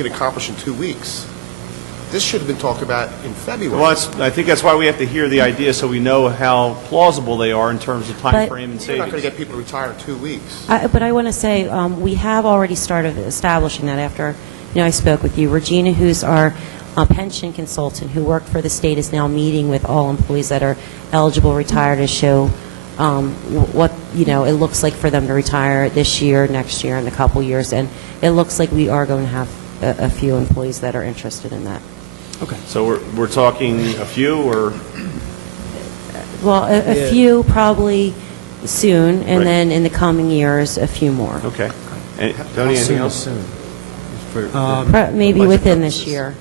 Accomplished in 2 weeks. This should have been talked about in February. Well, I think that's why we have to hear the idea so we know how plausible they are in terms of time frame and You're not savings. going to get people to retire in 2 weeks. But I want to say we have already started establishing that after, I spoke with you. Regina, who's our pension consultant who worked for the state, is now meeting with all employees that are eligible to retire to show what, it looks like for them to retire this year, next year, and a couple years. And it looks like we are going to have a few employees that are interested in that. Okay. So we're talking a few or? Well, a few probably soon, and Right. then in the coming years, a few more. Okay. And Tony, anything else? Maybe within this year.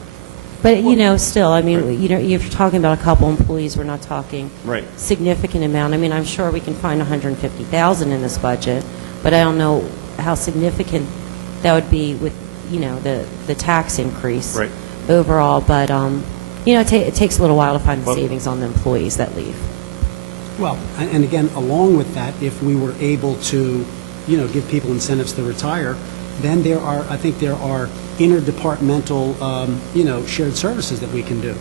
But, still, I mean, if you're talking about a couple employees, we're not talking Right. significant amount. I mean, I'm sure we can find $150,000 in this budget, but I don't know how significant that would be with, the tax increase Right. overall. But, it takes a little while to find the savings on the employees that leave. Well, and again, along with that, if we were able to, give people incentives to retire, then I think there are interdepartmental, shared services that we can do.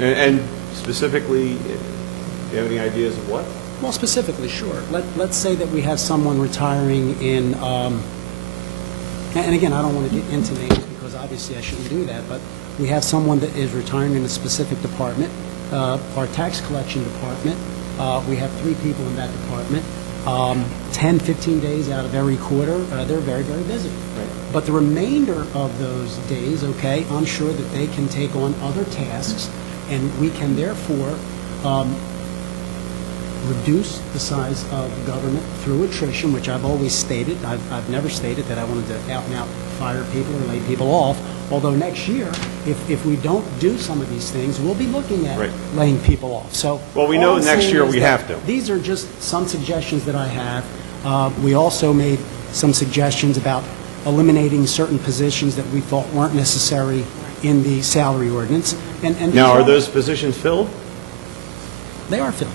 And specifically, do you have any ideas of what? Well, specifically, sure. Let's say that we have someone retiring in, and again, I don't want to get into names because obviously I shouldn't do that, but we have someone that is retiring in a specific department, our tax collection department. We have 3 people in that department. 10, 15 days out of every quarter, they're very, very busy. Right. But the remainder of those days, okay, I'm sure that they can take on other tasks, and we can therefore reduce the size of government through attrition, which I've always stated. I've never stated that I wanted to out and out fire people or lay people off, although next year, if we don't do some of these things, we'll be looking at Right. laying people off. So, Well, we know all I'm next saying year is we that have to. These are just some suggestions that I have. We also made some suggestions about eliminating certain positions that we thought weren't necessary in the salary ordinance. And these Now, are those positions filled? They are filled.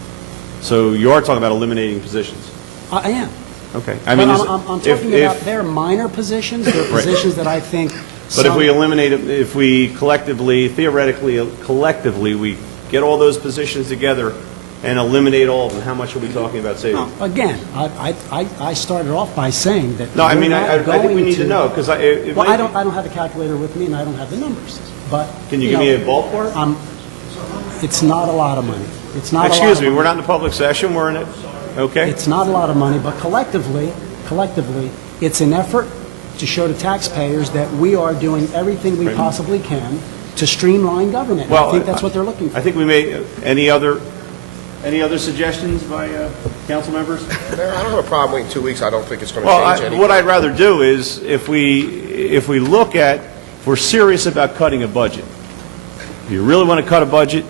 So you are talking about eliminating positions? I am. Okay. But I'm talking about their minor positions. They're positions that I think. But if we eliminate it, if we collectively, theoretically, collectively, we get all those positions together and eliminate all of them, how much are we talking about saving? Again, I started off by saying that. No, I mean, we're not I think we going need to know, because Well, I don't have a calculator with me, and I don't have the numbers. But Can you give me a ballpark? It's not a lot of money. It's not. Excuse me, we're not in a public session, we're in it, okay? It's not a lot of money, but collectively, it's an effort to show to taxpayers that we are doing everything we Right. possibly can to streamline government. Well, I think that's what they're looking for. I think we may, any other suggestions by council members? Mayor, I don't have a problem waiting 2 weeks. I don't think it's going to Well, change anything. what I'd rather do is, if we look at, if we're serious about cutting a budget, if you really want to cut a budget,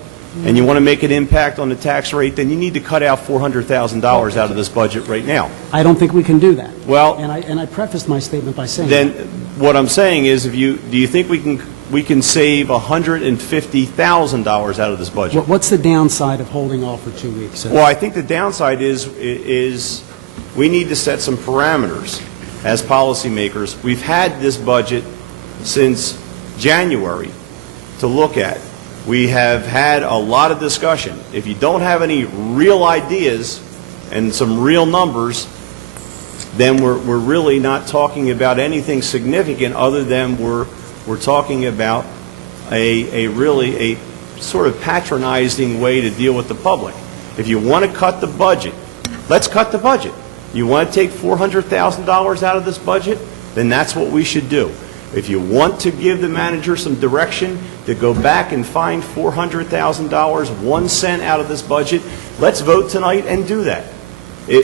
and you want to make an impact on the tax rate, then you need to cut out $400,000 out of this budget right now. I don't think we can do that. Well, and I prefaced my statement by saying then that. what I'm saying is, do you think we can save $150,000 out of this budget? What's the downside of holding off for 2 weeks? Well, I think the downside is we need to set some parameters as policymakers. We've had this budget since January to look at. We have had a lot of discussion. If you don't have any real ideas and some real numbers, then we're really not talking about anything significant other than we're talking about a really sort of patronizing way to deal with the public. If you want to cut the budget, let's cut the budget. You want to take $400,000 out of this budget, then that's what we should do. If you want to give the manager some direction to go back and find $400,000, 1 cent out of this budget, let's vote tonight and do that.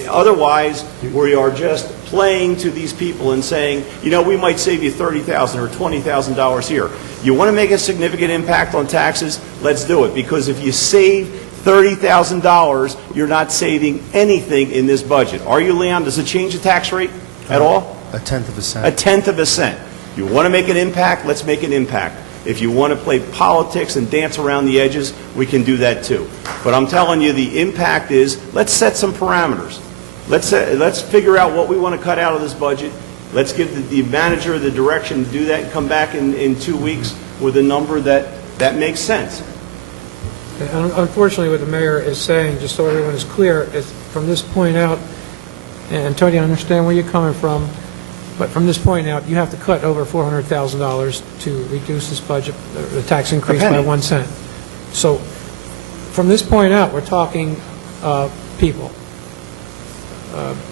Otherwise, we are just playing to these people and saying, we might save you $30,000 or $20,000 here. You want to make a significant impact on taxes? Let's do it. Because if you save $30,000, you're not saving anything in this budget. Are you, Leon? Does it change the tax rate at all? A tenth of a cent. A tenth of a cent. If you want to make an impact, let's make an impact. If you want to play politics and dance around the edges, we can do that too. But I'm telling you, the impact is, let's set some parameters. Let's figure out what we want to cut out of this budget. Let's give the manager the direction to do that and come back in 2 weeks with a number that makes sense. And unfortunately, what the mayor is saying, just so everyone is clear, is from this point out, and Tony, I understand where you're coming from, but from this point out, you have to cut over $400,000 to reduce this budget, the tax increase by 1 cent. So from this point out, we're talking people.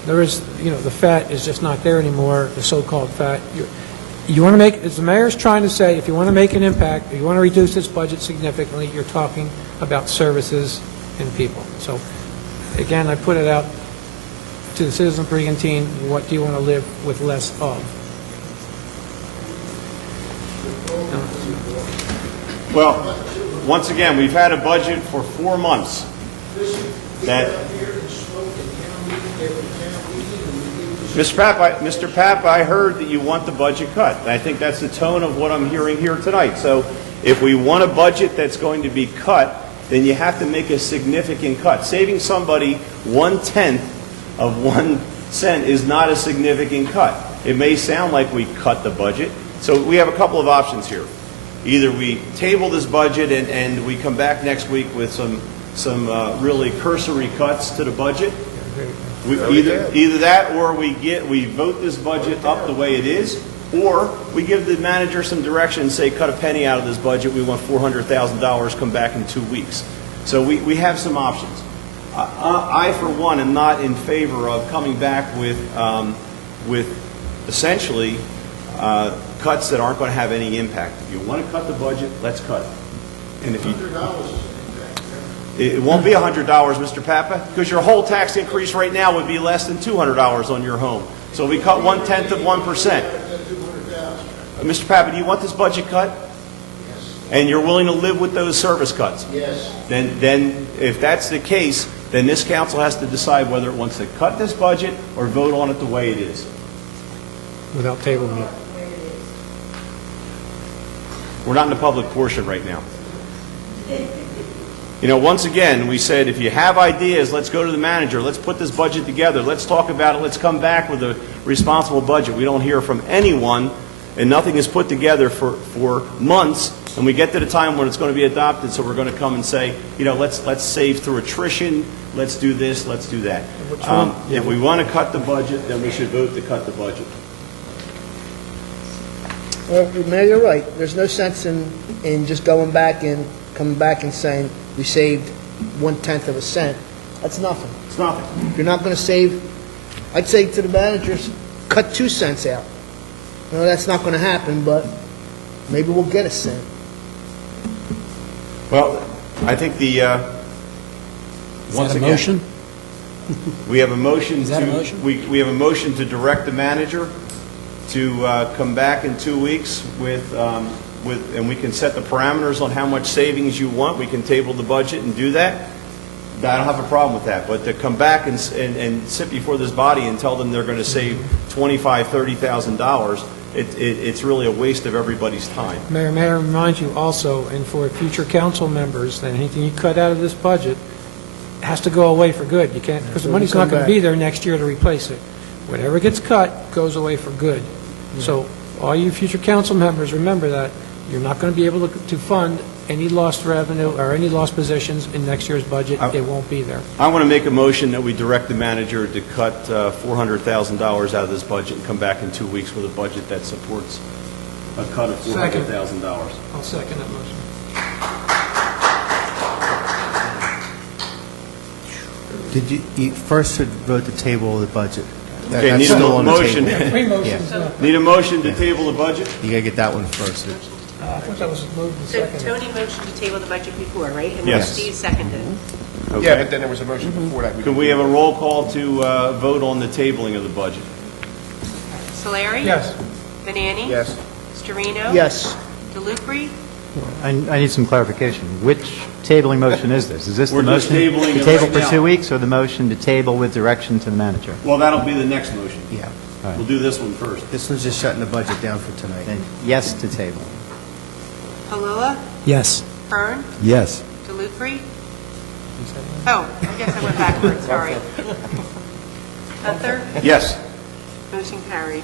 There is, the fat is just not there anymore, the so-called fat. You want to make, as the mayor's trying to say, if you want to make an impact, if you want to reduce this budget significantly, you're talking about services and people. So, again, I put it out to the citizen brigantine, what do you want to live with less of? Well, once again, we've had a budget for 4 months that... Mr. Papp, I heard that you want the budget cut. I think that's the tone of what I'm hearing here tonight. So if we want a budget that's going to be cut, then you have to make a significant cut. Saving somebody 1/10 of 1 cent is not a significant cut. It may sound like we cut the budget. So we have a couple of options here. Either we table this budget and we come back next week with some really cursory cuts to the budget. Either that, or we vote this budget up the way it is, or we give the manager some direction and say, cut a penny out of this budget. We want $400,000. Come back in 2 weeks. So we have some options. I, for one, am not in favor of coming back with essentially cuts that aren't going to have any impact. If you want to cut the budget, let's cut it. And if you it won't be $100, Mr. Papa, because your whole tax increase right now would be less than $200 on your home. So we cut 1/10 of 1%. Mr. Papa, do you want this budget cut? Yes. And you're willing to live with those service cuts? Yes. Then if that's the case, then this council has to decide whether it wants to cut this budget or vote on it the way it is. Without tabling it. We're not in the public portion right now. Once again, we said if you have ideas, let's go to the manager. Let's put this budget together. Let's talk about it. Let's come back with a responsible budget. We don't hear from anyone, and nothing is put together for months, and we get to the time when it's going to be adopted, so we're going to come and say, let's save through attrition. Let's do this. Let's do that. If we want to cut the budget, then we should vote to cut the budget. Well, Mayor, you're right. There's no sense in just going back and coming back and saying we saved 1/10 of a cent. That's nothing. It's nothing. If you're not going to save, I'd say to the managers, cut 2 cents out. That's not going to happen, but maybe we'll get a cent. Well, I think Is that a motion? We have a motion. Is that a motion? We have a motion to direct the manager to come back in 2 weeks and we can set the parameters on how much savings you want. We can table the budget and do that. I don't have a problem with that. But to come back and sit before this body and tell them they're going to save $25,000, $30,000, it's really a waste of everybody's time. Mayor, may I remind you also, and for future council members, that anything you cut out of this budget has to go away for good. You can't, because the money's not going to be there next year to replace it. Whatever gets cut goes away for good. So all you future council members, remember that. You're not going to be able to fund any lost revenue or any lost positions in next year's budget. It won't be there. I want to make a motion that we direct the manager to cut $400,000 out of this budget and come back in 2 weeks with a budget that supports a cut of $400,000. I'll second that motion. You first should vote to table the budget. Okay, That's need a still on the motion. table. 3 motions left. Need a motion to table the budget? You got to get that one first. I thought that was moved and So seconded. Tony motioned to table the budget before, right? And then Yes. Steve seconded. Okay. Yeah, but then there was a motion before that. Can we have a roll call to vote on the tabling of the budget? Solari? Yes. Benani? Yes. Storino? Yes. DeLucri? I need some clarification. Which tabling motion is this? Is this the We're just motion tabling to it table right for now. 2 weeks, or the motion to table with direction to the manager? Well, that'll be the next motion. Yeah. We'll do this one first. This one's just shutting the budget down for tonight. Then yes to table. Palula? Yes. Hearn? Yes. DeLucri? Oh, I guess I went backwards, sorry. Gunther? Yes. Motion carried.